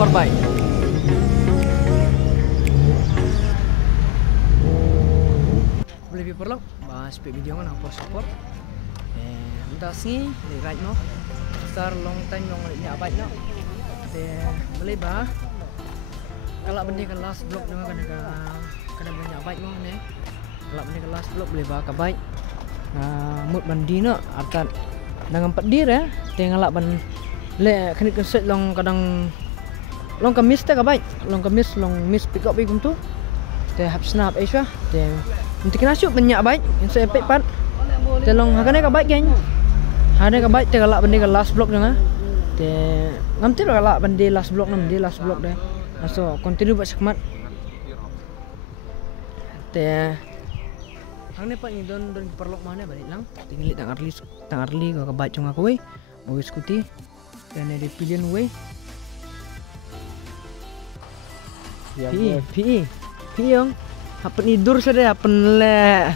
Superbike. Boleh perlu bahas video kan apa support. Entah sih, right no. Start long time long nya bike no. Boleh bah. Kalau benda ke last block dengan kena banyak bike no ne. Kalau benda ke last block boleh bah ke bike. Mood bandi no atat dengan pedir ya. Tengok ban le kena keset long kadang long kemis te ke bike. Long miss pick up ikum tu. Te hap snap eswa. Te nanti kena syuk banyak bike yang saya epek pat. Te long hakane ke bike kan. Hane ke bike te kalau benda ke last block dengan. Te ngamti lo kalau benda last block nam dia last block deh. So continue buat sekemat. Te hang ni pak ni don perlok mana balik lang. Tinggal tang arli ko ka bike chung aku we. Mau skuti. Dan ada pilihan we. PE yang apa tidur sudah apa le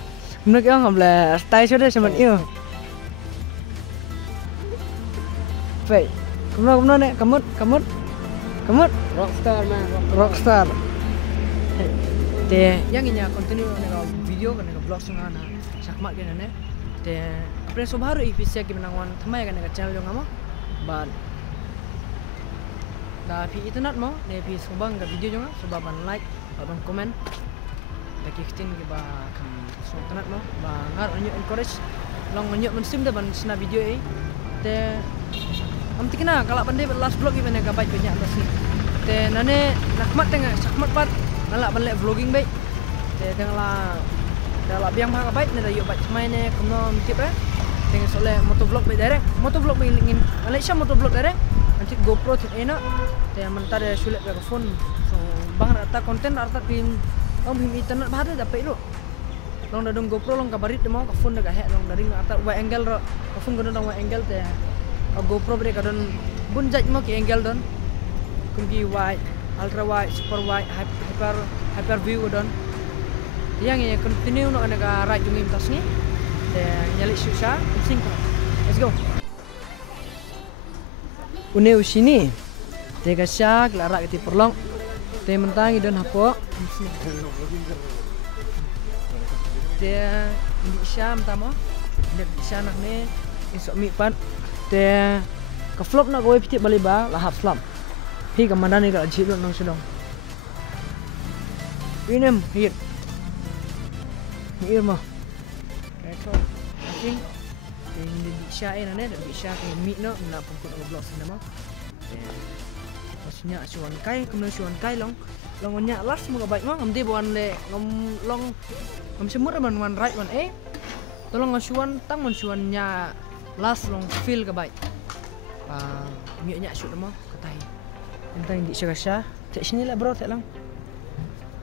menurut yang ngambil style sudah sama iyo baik kemana nek kamut rockstar te yang ini continue dengan video kan dengan vlog sungai na sakmat kan nek te apre so baru episode kita menangwan thamai kan dengan channel yang ama ban dah pi itu nak mau ne pi subang ke video juga sebaban like baban komen lagi kita ni ba kan so tanat mau ba ngar onyo encourage long onyo mensim dah ban sena video te am tikna kalau pandai last vlog ni ka baik banyak atas ni te nane nakmat tengah sakmat pat nala ban le vlogging baik te tengah la biang ba ka baik ne yo baik main ne kono tip tengah sole motovlog baik direct motovlog baik ingin Malaysia motovlog direct nanti GoPro tu enak te mentar sulit ke phone so bang rata konten rata tim om him internet bahada dapat lo long dadong GoPro long kabarit mau ke phone dekat hack long dari rata wide angle ro ke phone gono wide angle te GoPro bre kadon bun jaj mau ke angle don kungi wide ultra wide super wide hyper view don yang ini continue no ada right jungim tas ni te nyali susah sing let's go uneu sini tega syak larak keti perlong te mentang idon hapo te indi syam tamo inde syam nak ne isok mi pan te ke flop nak goe pitik balik ba lahap slam hi ke mana ni ka jilon nang sedong inem hit mah rekod aking indi syam ne inde syam mi no nak pungkut blog sana mah maksudnya suan kai kemudian suan kai long nyak las semoga baik mah ngamdi buan le long ngam semur man right man tolong ngasuan tang man suannya las long feel ke baik mi nyak shoot mah katai entah di syasha cek sini lah bro tak lang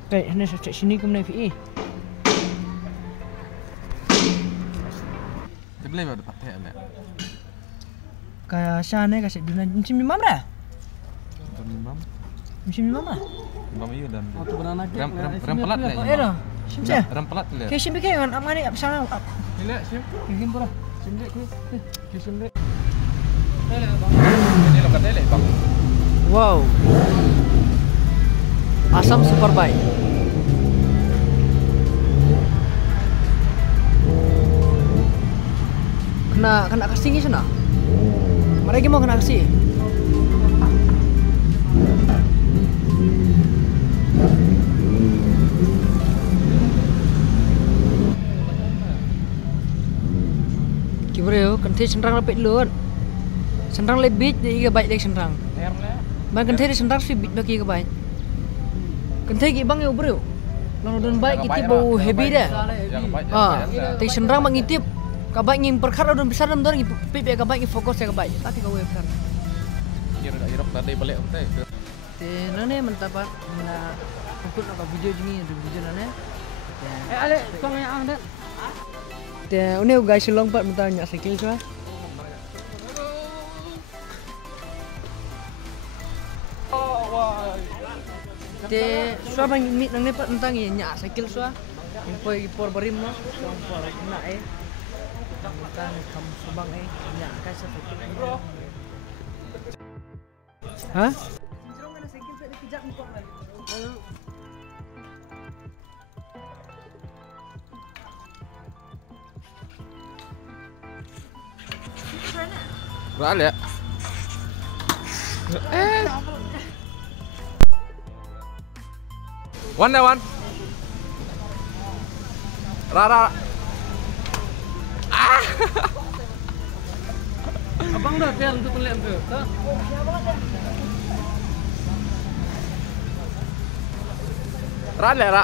baik hendak cek sini kemudian VE boleh ada pakai le kayak sana kasih dunia musim 5 dah musim 5 lah Bang dan waktu banana rem pelat le simsia rem pelat le ke sim ke kan amani apa sana ile sim ingin pura sim dek ku sim dek le bang ini lo kata le bang wow asam Superbike kena kasih ni sana mereka mau kena kasih kibrio kan senrang lapit luan senrang lebih jadi ke baik lagi senrang bang kan tadi senrang sih bit bagi ke baik kan tadi bang ya bro long don baik kita bau heavy dah tadi senrang mengitip ke baik ngim perkara don besar dalam don pipi ke baik fokus ke baik tapi kau besar irok tadi balik teh nane mentapat na ikut nak video ini ada video nane ale kong yang ada te une guys long pat mentanya skill sah te sua bang mit nang ne pat mentang nya skill sah impoi por barim mo long por na mentang kam subang nya kai sa ha Sekejap buka lagi. Berapa ya? One dah, one. Rara. Abang dah tiang untuk pelik tu. Tak? Rara, Ra.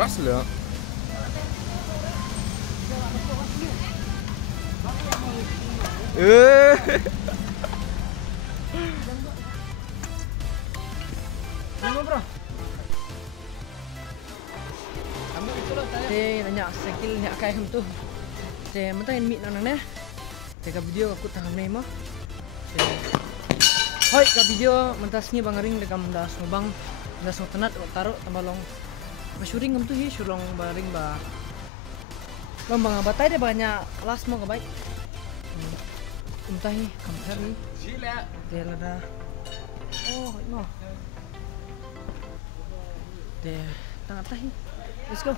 Ras lah. Nama bro. Te nanya skill nya kai hum tu. Te mentang mit nang ne. Te ka video aku tang ne mo. Te hoi ka video mentasnya bangaring dekam da sobang da so tenat taruh tambalong. Masyuring ngam tu hi surong baring ba. Bang batai dia banyak las mo ka baik. Entah ni kamera ni. Sila. Dia ada. Oh, no. Dia tengah tahi. Let's go.